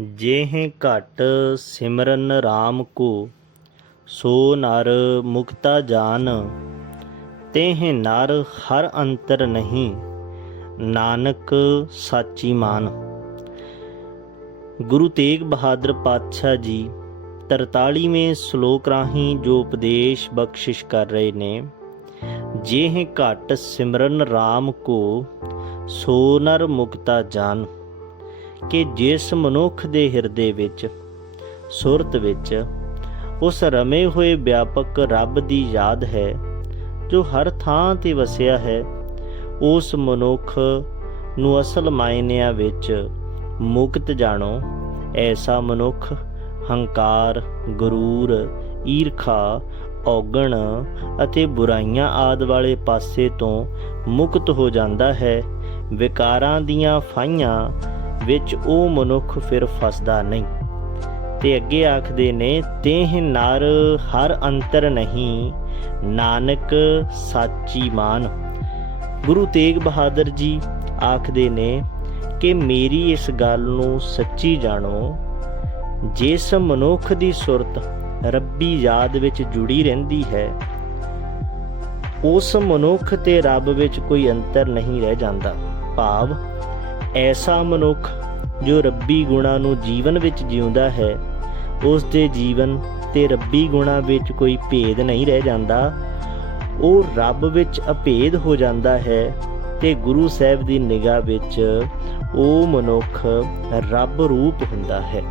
ਜੇਹ ਘਟ ਸਿਮਰਨ RAM ਕੋ, ਸੋ ਨਰ ਮੁਕਤਾ ਜਾਨ। ਤੇਹ ਨਰ ਹਰ ਅੰਤਰ ਨਹੀਂ, ਨਾਨਕ ਸਾਚੀ ਮਾਨ। ਗੁਰੂ ਤੇਗ ਬਹਾਦਰ ਪਾਤਸ਼ਾਹ ਜੀ 43ਵੇਂ ਸ਼ਲੋਕ ਰਾਹੀਂ ਜੋ ਉਪਦੇਸ਼ ਬਖਸ਼ਿਸ਼ ਕਰ ਰਹੇ ਨੇ, ਜੇਹ ਘਟ ਸਿਮਰਨ RAM ਕੋ, ਸੋ ਨਰ ਮੁਕਤਾ ਜਾਨ। ਕਿ ਜਿਸ ਮਨੁੱਖ ਦੇ ਹਿਰਦੇ ਵਿੱਚ, ਸੁਰਤ ਵਿੱਚ, ਉਸ ਰਮੇ ਹੋਏ ਵਿਆਪਕ ਰੱਬ ਦੀ ਯਾਦ ਹੈ, ਜੋ ਹਰ ਥਾਂ ਤੇ ਵਸਿਆ ਹੈ, ਉਸ ਮਨੁੱਖ ਨੂੰ ਅਸਲ ਮਾਇਨਿਆਂ ਵਿੱਚ ਮੁਕਤ ਜਾਣੋ। ਐਸਾ ਮਨੁੱਖ ਹੰਕਾਰ, ਗਰੂਰ, ਈਰਖਾ, ਔਗਣ ਅਤੇ ਬੁਰਾਈਆਂ ਆਦ ਵਾਲੇ ਪਾਸੇ ਤੋਂ ਮੁਕਤ ਹੋ ਜਾਂਦਾ ਹੈ। ਵਿਕਾਰਾਂ ਦੀਆਂ ਫਾਈਆਂ ਵਿੱਚ ਉਹ ਮਨੁੱਖ ਫਿਰ ਫਸਦਾ ਨਹੀਂ। ਤੇ ਅੱਗੇ ਆਖਦੇ ਨੇ, ਤੇਹ ਨਰ ਹਰ ਅੰਤਰ ਨਹੀਂ, ਨਾਨਕ ਸਾਚੀ ਮਾਨ। ਗੁਰੂ ਤੇਗ ਬਹਾਦਰ ਜੀ ਆਖਦੇ ਨੇ ਕਿ ਮੇਰੀ ਇਸ ਗੱਲ ਨੂੰ ਸੱਚੀ ਜਾਣੋ, ਜਿਸ ਮਨੁੱਖ ਦੀ ਸੁਰਤ ਰੱਬੀ ਯਾਦ ਵਿੱਚ ਜੁੜੀ ਰਹਿੰਦੀ ਹੈ, ਉਸ ਮਨੁੱਖ ਤੇ ਰੱਬ ਵਿੱਚ ਕੋਈ ਅੰਤਰ ਨਹੀਂ ਰਹਿ ਜਾਂਦਾ। ਭਾਵ ਐਸਾ ਮਨੁੱਖ ਜੋ ਰੱਬੀ ਗੁਣਾ ਨੂੰ ਜੀਵਨ ਵਿੱਚ ਜਿਉਂਦਾ ਹੈ ਉਸ ਦੇ ਜੀਵਨ ਤੇ ਰੱਬੀ ਗੁਣਾ ਵਿੱਚ ਕੋਈ ਭੇਦ ਨਹੀਂ ਰਹਿ ਜਾਂਦਾ। ਉਹ ਰੱਬ ਵਿੱਚ ਅਭੇਦ ਹੋ ਜਾਂਦਾ ਹੈ ਤੇ ਗੁਰੂ ਸਾਹਿਬ ਦੀ ਨਿਗਾਹ ਵਿੱਚ ਉਹ ਮਨੁੱਖ ਰੱਬ ਰੂਪ ਹੁੰਦਾ ਹੈ।